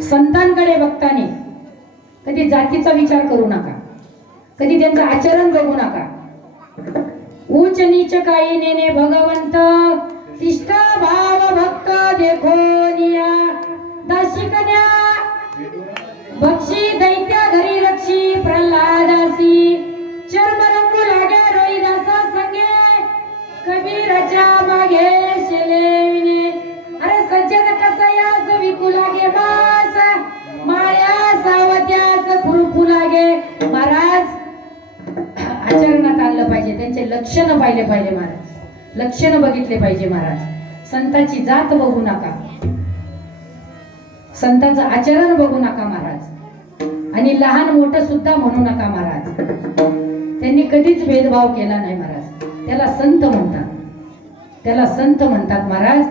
संतांकडे बघताना कधी जातीचा विचार करू नका. कधी त्यांचं आचरण बघू नका. उच नीच काही नेने भगवंत तिष्ठ भाव भक्त देखो निया. दासी कन्या बक्षी चरणात आणलं पाहिजे. त्यांचे लक्षण पाहिले पाहिजे महाराज. लक्षणं बघितले पाहिजे महाराज. संताची जात बघू नका. संतांचं आचरण बघू नका महाराज. आणि लहान मोठं सुद्धा म्हणू नका महाराज. त्यांनी कधीच भेदभाव केला नाही महाराज. त्याला संत म्हणतात. त्याला संत म्हणतात महाराज.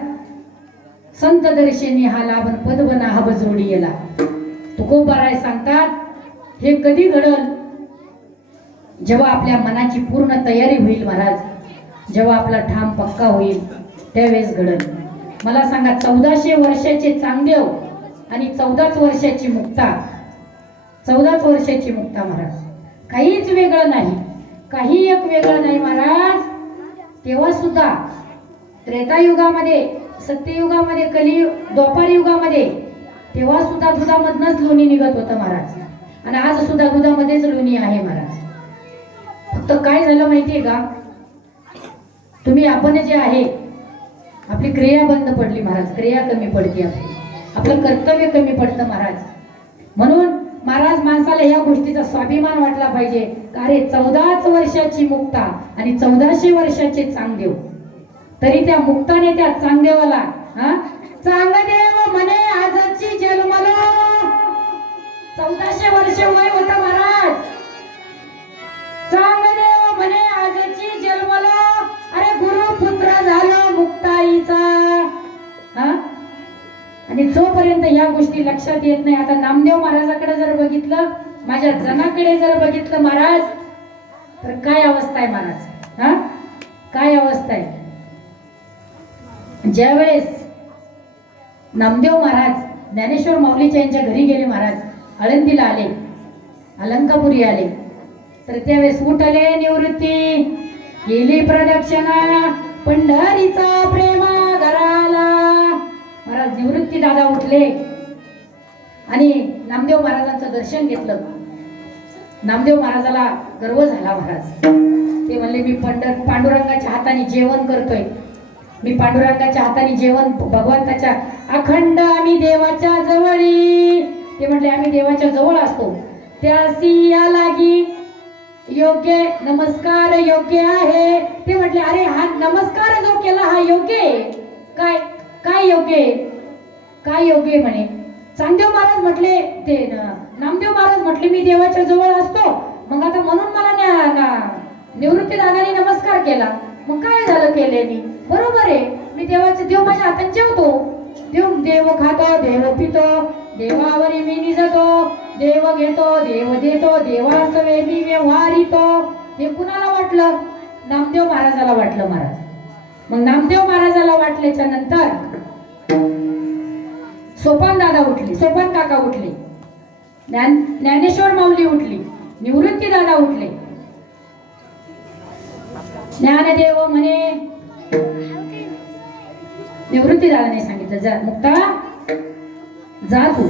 संत दर्शनी हा लाभन पदवना हा जोडी गेला. तुकोबाराय सांगतात हे कधी घडल? जेव्हा आपल्या मनाची पूर्ण तयारी होईल महाराज जेव्हा आपला ठाम पक्का होईल त्यावेळेस घडल. मला सांगा चौदाशे वर्षाचे चांगदेव हो आणि चौदाच वर्षाची मुक्ता. चौदाच वर्षाची मुक्ता महाराज. काहीच वेगळं नाही. काही एक वेगळं नाही महाराज. तेव्हा सुद्धा त्रेतायुगामध्ये सत्ययुगामध्ये कली द्वापार युगामध्ये तेव्हा सुद्धा दुधामधनच लोणी निघत होतं महाराज. आणि आज सुद्धा दुधामध्येच लोणी आहे महाराज. तर काय झालं माहितीये का? तुम्ही आपण जे आहे आपली क्रिया बंद पडली महाराज. क्रिया कमी पडते आपली. आपलं कर्तव्य कमी पडतं महाराज. म्हणून महाराज माणसाला या गोष्टीचा स्वाभिमान वाटला पाहिजे. अरे चौदाच वर्षाची मुक्ता आणि चौदाशे वर्षाचे चांगदेव. तरी त्या मुक्ताने त्या चांगदेवाला हा? चांगदेव म्हणे आजची जन्मलो. चौदाशे वर्ष वय होता महाराज. आणि जोपर्यंत या गोष्टी लक्षात येत नाही आता नामदेव महाराजाकडे जर बघितलं माझ्या जनाकडे जर बघितलं महाराज तर काय अवस्था आहे महाराज? हा? काय अवस्था आहे? ज्यावेळेस नामदेव महाराज ज्ञानेश्वर माऊलीच्या यांच्या घरी गेले महाराज आळंदीला आले अलंकापुरी आले तर त्यावेळेस उठले निवृत्ती. गेली प्रदक्षिणा. पंढरीचा प्रेमा घराला. महाराज निवृत्ती दादा उठले. आणि नामदेव महाराजांचं दर्शन घेतलं. नामदेव महाराजाला गर्व झाला महाराज. ते म्हणले मी पंढर पांडुरंगाच्या हाताने जेवण करतोय. मी पांडुरंगाच्या हाताने जेवण भगवंताच्या अखंड आम्ही देवाच्या जवळी. ते म्हटले आम्ही देवाच्या जवळ असतो. त्या सिया लागी योग्य नमस्कार योग्य आहे. ते म्हटले अरे हा नमस्कार जो केला हा योग्य काय काय योग्य काय योग्य म्हणे. चांगदेव महाराज म्हटले ते नामदेव महाराज म्हटले मी देवाच्या जवळ असतो. मग आता म्हणून मला निवृत्ती दादाने नमस्कार केला. मग काय झालं केल्याने बरोबर आहे. मी देवाचे देव माझ्या हातात जेवतो. देव देव खातो देव पितो. देवावरी मी निजतो देव घेतो देव देतो देवासवे मी व्यवहारितो. हे कुणाला वाटलं? नामदेव महाराजाला वाटलं महाराज. मग नामदेव महाराजाला वाटल्याच्या नंतर सोपान दादा उठले सोपान काका उठले ज्ञान ज्ञानेश्वर माऊली उठली निवृत्ती दादा उठले. ज्ञानदेव म्हणे निवृत्ती दादाने सांगितलं जा मुक्ता जा तू.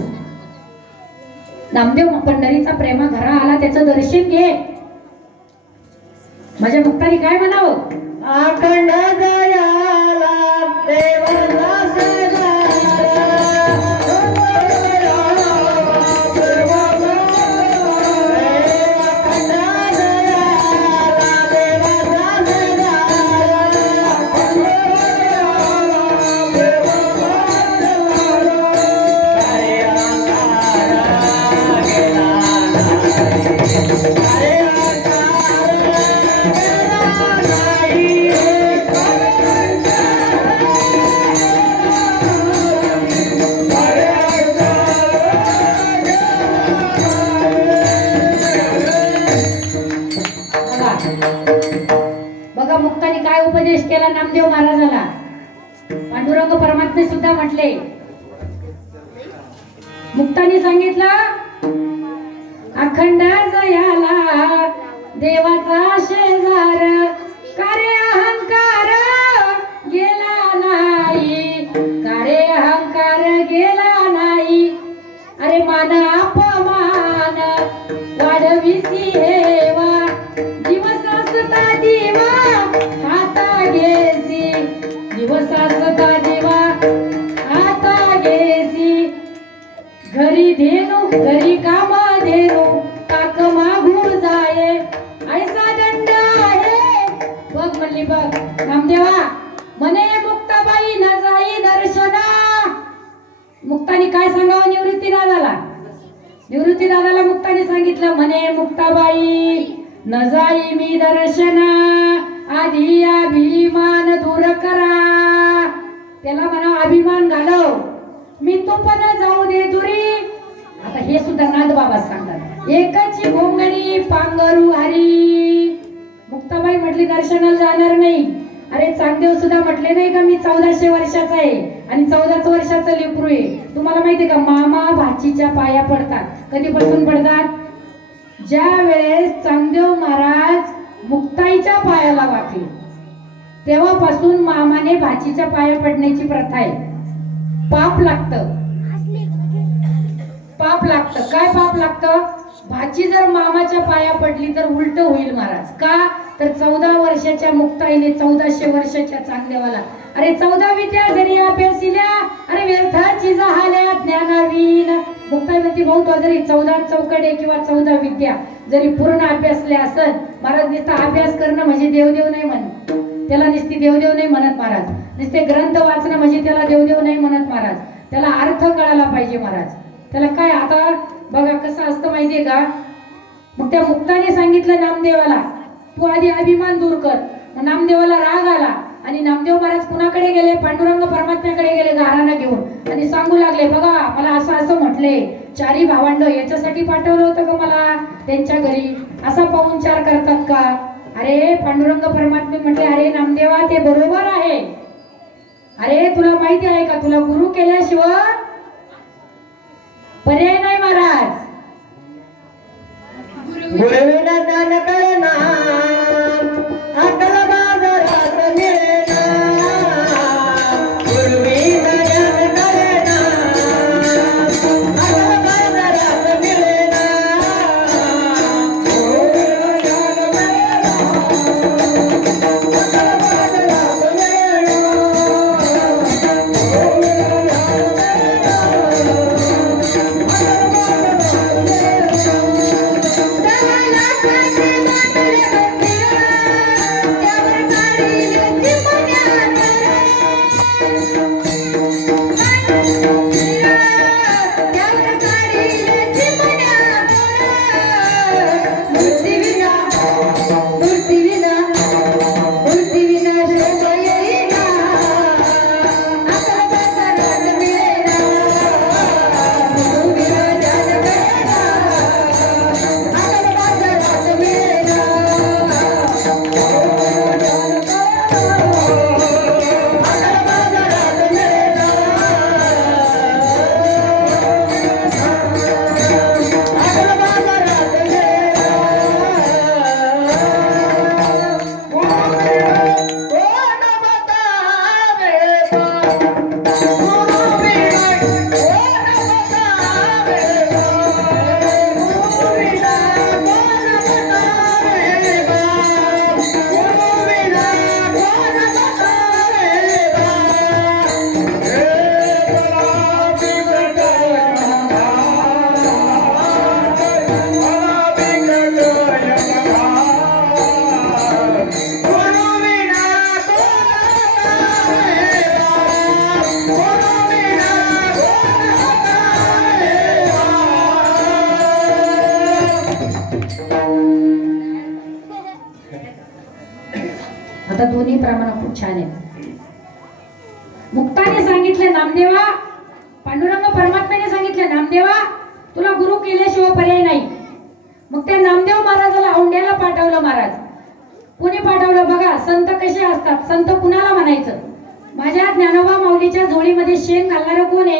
नामदेव पंढरीचा प्रेमा घरा आला त्याचं दर्शन घे. माझ्या मुक्ताने काय म्हणावं? अखंड नामदेव महाराजाला. पांडुरंग परमात्मे सुद्धा म्हटले. मुक्तानी सांगितलं अखंड जयाला देवाचा शेजार कार्य अहंकार गेला नाही कार्य अहंकार गेला नाही. अरे मान अपमान वाढविसी देवा. म्हणे मुक्ताबाई न जाई दर्शना. मुक्तानी काय सांगावं? निवृत्ती दादाला. निवृत्ती दादाला मुक्ताने सांगितलं म्हणे मुक्ताबाई न जाई मी दर्शना. आधी अभिमान दूर करा. त्याला म्हणा अभिमान घालव. मी तो पण जाऊ दे दुरी. आता हे सुद्धा नाद बाबा सांगतात. एकाची भोंगणी पांगरू हरी. मुक्ताबाई म्हटली दर्शनाला जाणार नाही. अरे चांगदेव सुद्धा म्हटले नाही का मी चौदाशे वर्षाचा आहे आणि चौदाच वर्षाचं लेकरू आहे. तुम्हाला माहितीये का मामा भाचीच्या पाया पडतात. कधीपासून पडतात? ज्या वेळेस चांगदेव महाराज मुक्ताईच्या पायाला वाकले तेव्हापासून मामाने भाचीच्या पाया पडण्याची प्रथा आहे. पाप लागतं. पाप लागतं. काय पाप लागतं? भाची जर मामाच्या पाया पडली तर उलट होईल महाराज. का? तर चौदा वर्षाच्या मुक्ताईने चौदाशे वर्षाच्या चांगल्यावाला. अरे चौदा विद्या जरी अभ्यासिल्या अरे व्यर्थाची झाल्या ज्ञानावीन मुक्ताई म्हणते भाऊ तो जरी चौदा चौकडे किंवा चौदा विद्या जरी पूर्ण अभ्यासल्या असत महाराज नुसता अभ्यास करणं म्हणजे देवदेव नाही म्हण त्याला नुसती देवदेव नाही म्हणत महाराज. नुसते ग्रंथ वाचणं म्हणजे त्याला देवदेव नाही म्हणत महाराज. त्याला अर्थ कळायला पाहिजे महाराज. त्याला काय आता बघा कसं असतं माहितीये का? मग त्या मुक्ताने सांगितलं नामदेवाला तू आधी अभिमान दूर कर. मग नामदेवाला राग आला आणि नामदेव महाराज कुणाकडे गेले? पांडुरंग परमात्म्याकडे गेले गाराणा घेऊन. आणि सांगू लागले बघा मला असं असं म्हटले. चारी भावंड याच्यासाठी पाठवलं होतं का मला? त्यांच्या घरी असा पाहुणचार करतात का? अरे पांडुरंग परमात्मे म्हटले अरे नामदेवा ते बरोबर आहे. अरे तुला माहिती आहे का? तुला गुरु केल्याशिवाय पर्याय महाराज गुरुविना ज्ञान खूप छान आहे मुक्ताने सांगितले नामदेवा पांडुरंग परमात्म्याने सांगितले नामदेवा तुला गुरु केल्याशिवाय पर्याय नाही. मग त्या नामदेव महाराजाला औंड्याला पाठवलं महाराज. कोणी पाठवलं? बघा संत कसे असतात? संत कुणाला म्हणायचं? माझ्या ज्ञानोबा माऊलीच्या झोळीमध्ये शेण घालणारं कोण आहे?